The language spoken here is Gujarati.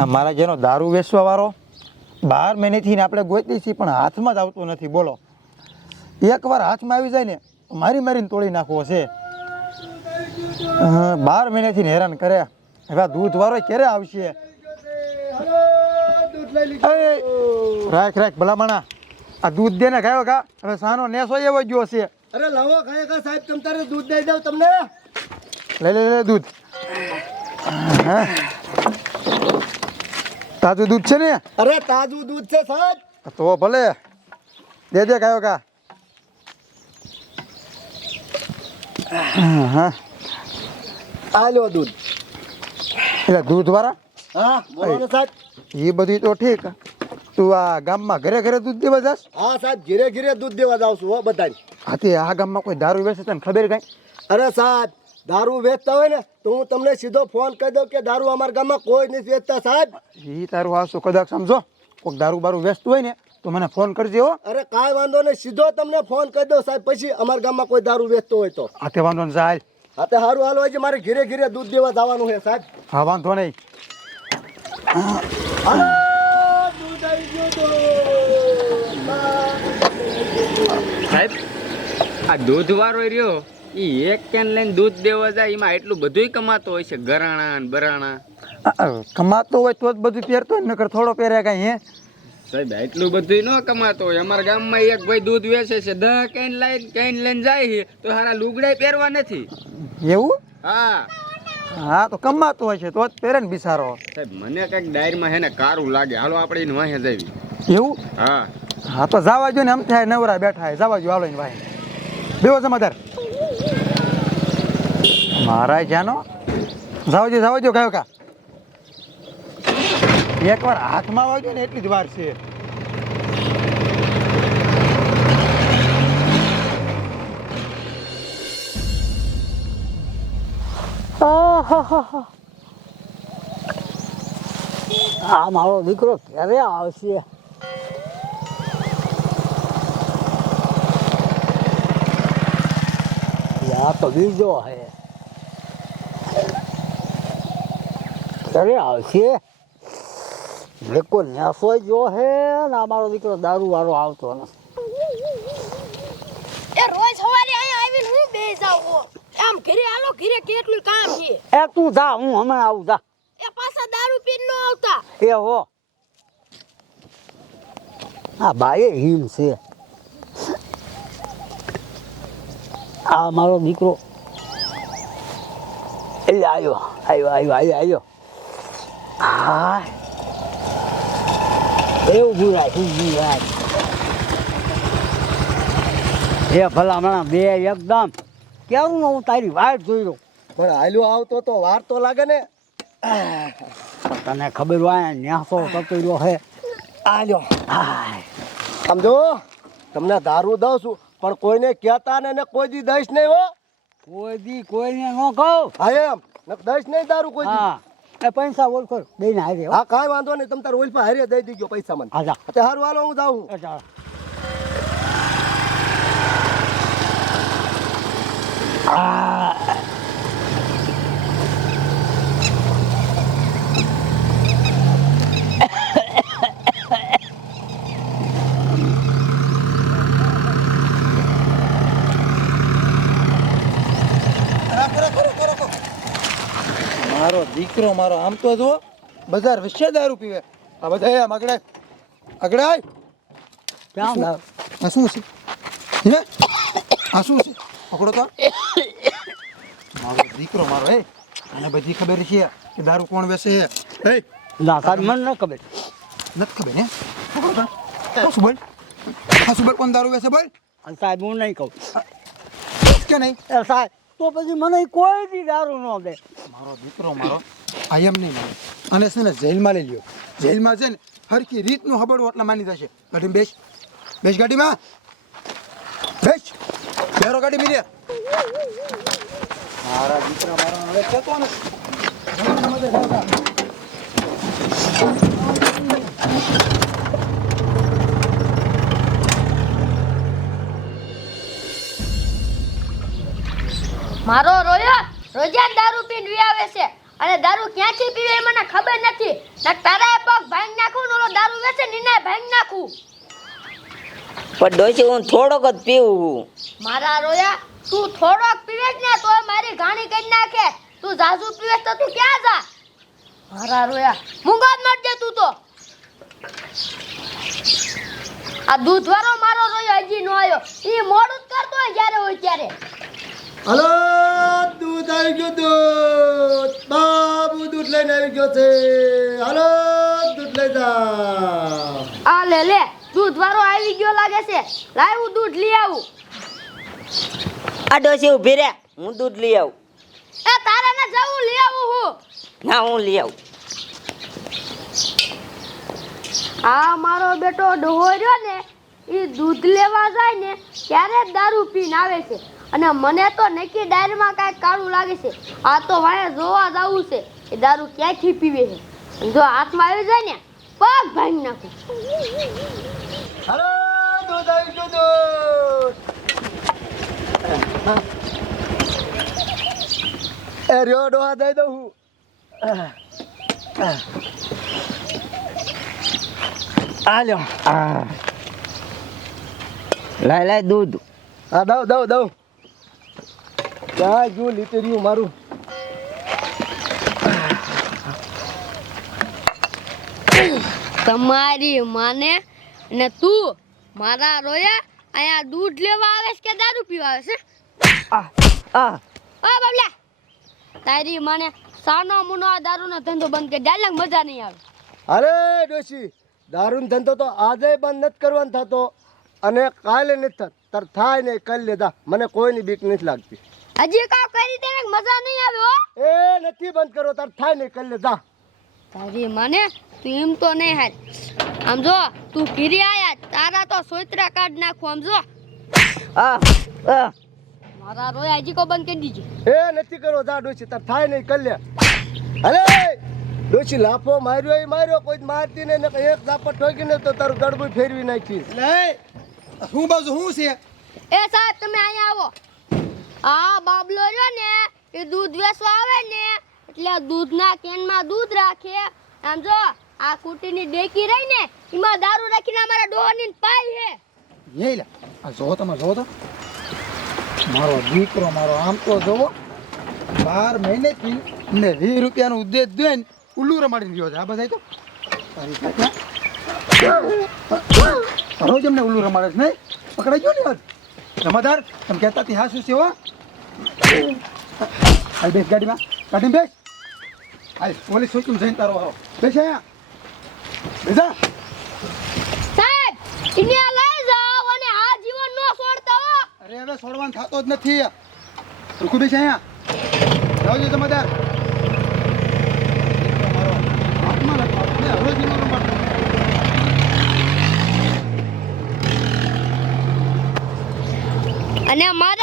આ મારા જેનો દારૂ વેચવા વાળો બાર મહિનેથી ને આપણે ગોતી છીએ પણ હાથમાં જ આવતો નથી. બોલો. એકવાર હાથમાં આવી જાય ને મારી મારીને તોડી નાખવો છે. બાર મહિનેથી ને હેરાન કરે. હવે દૂધ વાળો ક્યારે આવશે? રાખ રાખ ભલામણા. આ દૂધ દે ને ખાયો કા? હવે સાનો નેસો એવો ગયો છે. અરે લાવો ખાય કા સાહેબ તમ તારે દૂધ દઈ દઉં તમને? લે લે લે દૂધ. હા. તાજું દૂધ છે ને? અરે તાજું દૂધ છે સાહેબ. તો ભલે. દે દે કયો કા હા. આ લ્યો દૂધ. એટલે દૂધ વાળા હા બોલો સાહેબ. એ બધી તો ઠીક. તું આ ગામમાં ઘરે ઘરે દૂધ દેવા જાસ હા સાહેબ ઘરે ઘરે દૂધ દેવા જાવ છું હો બધાને તે આ ગામમાં કોઈ દારૂ વેચે તને ખબર કઈ? અરે સાહેબ દારૂ વેચતા હોય ને તો હું તમને સીધો ફોન કરી દઉં કે દારૂ અમારા ગામમાં કોઈ નથી વેચતા સાહેબ. એ તારું આવશો કદાચ સમજો. કોઈક દારૂ બારું વેચતું હોય ને તો મને ફોન કરજો હો. અરે કાંઈ વાંધો નહીં સીધો તમને ફોન કરી દઉં સાહેબ. પછી અમારા ગામમાં કોઈ દારૂ વેચતો હોય તો. આતે વાંધો ને સાહેબ. હા તે સારું હાલ હોય છે મારે ઘીરે ઘીરે દૂધ દેવા જવાનું છે સાહેબ. હા વાંધો નહીં. દૂધ આવી ગયું તો. સાહેબ આ દૂધ વાળો રહ્યો. એ એક કેન લઈને દૂધ દેવા જાય એમાં એટલું બધુંય કમાતો હોય છે ગરાણા ને બરાણા. કમાતો હોય તો જ બધું પહેરતો હોય નકર થોડો પહેરે કાંઈ હે? સાહેબ એટલું બધું ન કમાતો હોય. અમારા ગામમાં એક ભાઈ દૂધ વેચે છે દહ કેન લઈને કેન લઈને જાય છે તો હારા લુગડા પહેરવા નથી. એવું? હા. હા તો કમાતો હોય છે તો જ પહેરે ને બિસારો. સાહેબ મને કંઈક ડાયરમાં હે ને કારું લાગે. હાલો આપણે એને વાહે જઈએ. એવું? હા. હા તો જવા જો ને આમ થાય નવરા બેઠા જવા જો હાલો ને વાહે. બેવો સમાધાર મારા જાનો જાવ જો જાવ જો કયો કા. એકવાર હાથમાં વાગ્યો ને એટલી જ વાર છે. આ મારો દીકરો ક્યારે આવશે? આ તો બીજો હે. ક્યારે આવશે. લેકો ન્યાસો જો હે ને અમારો દીકરો દારૂ વાળો આવતો નથી એ રોજ સવારે અહીંયા આવીને હું બે જાઉં આમ ઘરે આલો ઘરે કેટલું કામ છે? એ તું જા હું હમણાં આવું જા. એ પાછા દારૂ પીને ન આવતા? એ હો. આ બાએ હિમ છે. આ મારો દીકરો. એટલે આવ્યો આવ્યો આવ્યો આવ્યો આવ્યો હા એવું ગુરાય શું ગુરાય એ ભલામણા બે એકદમ. કેવું હું તારી વાટ જોઈ રહ્યો? પણ હાલ્યો આવતો તો વાર તો લાગે ને. તને ખબર હોય ન્યાસો થતો રહ્યો હે. આલ્યો સમજો તમને દારૂ દઉં છું પણ કોઈને કહેતા ને ને કોઈ દી દઈશ નહીં હો. કોઈ દી કોઈને ન કહું. હા એમ. દઈશ નહીં દારૂ કોઈ દી. એ પૈસા કર. દઈને હારે હો. કાંઈ વાંધો નહીં. તમે તાર ઓલપા હારે દઈ દીજો પૈસા મને. હા તે હારું હાલો હું જાઉં. અચ્છા આ મારો દીકરો મારો આમ તો જુઓ બજાર વિશે દારૂ પીવે. આ બધા આમ આગળ. આગળ આ શું છે? હે? આ શું છે? પકડો તો. મારો દીકરો મારો હે? આને બધી ખબર છે કે દારૂ કોણ વેસે હે હે? ના તારી મને ન ખબર. નથી ખબર હે? પકડો તો. શું બોલ? આ શું બોલ કોણ દારૂ વેસે બોલ? અને સાહેબ હું નહીં કહું. કે નહીં? એ સાહેબ તો પછી મને કોઈ દી દારૂ ન દે. મારો દીકરો મારો. આ એમ નહીં માને અને છે ને જેલમાં લઈ લ્યો. જેલમાં છે ને હરકી રીતનું હબડવું એટલે માની જશે. ગાડીમાં બેસ. બેસ ગાડીમાં. બેસ. બેરો ગાડી મીરે. મારા દીકરા મારા. હવે કહેતો ને મારો રોયો? રોજ્યા દારૂ પીને વી આવે છે. અને દારૂ ક્યાંથી પીવે એ મને ખબર નથી. ને તારા પગ ભાંગ નાખું ને ઓલો દારૂ વેચે ને ભાંગ નાખું. પણ ડોસી હું થોડોક જ પીવું મારા રોયા તું થોડોક પીવે જ ને તો મારી ઘાણી કરી નાખે. તું જાજુ પીવે તો તું ક્યાં જા? મારા રોયા મૂંગા જ મરજે તું તો. આ દૂધ વાળો મારો રોયો હજી નો આવ્યો. ઈ મોડું જ કરતો હોય જ્યારે હોય ત્યારે. હલો? દૂધ આવી ગયું દૂધ બાબુ દૂધ લઈને આવી ગયો છે. હાલો દૂધ લઈ જા આ લે લે દૂધ વાળો આવી ગયો લાગે છે. લાવ હું દૂધ લઈ આવું. આ ડોશી ઊભી રે હું દૂધ લઈ આવું. એ તારે ને જવું લઈ આવું હું. ના હું લઈ આવું. આ મારો બેટો ડોહો રહ્યો ને એ દૂધ લેવા જાય ને ત્યારે દારૂ પીને આવે છે. અને મને તો નક્કી ડાયરમાં કાંઈક કાળું લાગે છે. આ તો વાંહે જોવા જવું છે એ દારૂ ક્યાંથી પીવે છે? જો હાથમાં આવી જાય ને પગ ભાંગી નાખું. હલો દૂધ આવી ગયું દૂધ એ રહ્યો ડોહા દઈ દઉં હું. આ લ્યો. આ. લાય લાય દૂધ. હા દઉં દઉં દઉં. ક્યાં ગયું લીટર્યું મારું. તમારી માને ને તું મારા રોયા અહીંયા દૂધ લેવા આવે છે કે દારૂ પીવા આવે છે? આ આ. ઓ બાબલા તારી માને સાનો મુનો આ દારૂનો ધંધો બંધ કરી ડાયલંગ મજા નહીં આવે. અરે ડોશી દારૂનો ધંધો તો આજે બંધ નથી કરવાનો થતો અને કાલે નથી થતો. તાર થાય ને કરી લેતા મને કોઈની બીક નથી લાગતી. હજી કાવ કરી દે મજા નહીં આવે હો. એ નથી બંધ કરો તાર થાય ને કરી જા. તારી માને તું એમ તો નહીં હાલ આમ જો તું ઘીરી આયા તારા તો સોયત્રા કાઢ નાખો આમ જો. આ આ. મારા રોય હજી કો બંધ કરી દીધી એ નથી કરો જા ડોશી તાર થાય નહીં કરી લે અરે ડોશી લાફો માર્યો એ માર્યો કોઈ મારતી ને એક ઝાપટ ઠોકીને તો તારું ગડબું ફેરવી નાખી લે હું બાજુ હું છે? એ સાહેબ તમે અહીંયા આવો. આ બાબલો રહ્યો ને, એ દૂધ વેચવા આવે ને, એટલે દૂધના કેનમાં દૂધ રાખે. આમ જો, આ કુટીની ડેકી રહી ને, એમાં દારૂ રાખીને અમારા ડોહની પાઈ હે એ લે. આ જો તમે જો તો. મારો દીકરો, મારો આમ તો જોવો. બાર મહિનેથી ને વીસ રૂપિયાનો ઉદ્દેશ દે ને, ઉલ્લુ રમાડીને ગયો છે. આ બધા તો? તારી રોજ અમને ઉલ્લુ રમાડે છે નહીં? પકડાઈ ગયો ને જમાદાર તમે કહેતા હતી હા શું છે હાલ બેસ ગાડીમાં. ગાડીમાં બેસ. હાલ પોલીસ ચોકી જઈને તારો હારો બેસ અહીંયા. બેસા સાહેબ એને લઈ જાઓ અને આ જીવન નો છોડતા હો. અરે હવે છોડવાનું થતો જ નથી. રૂકુ બેસી અહીંયા. જાવજો જમાદાર મારો હાથમાં લખો. ને હવે જ એનો નંબર. અને મારા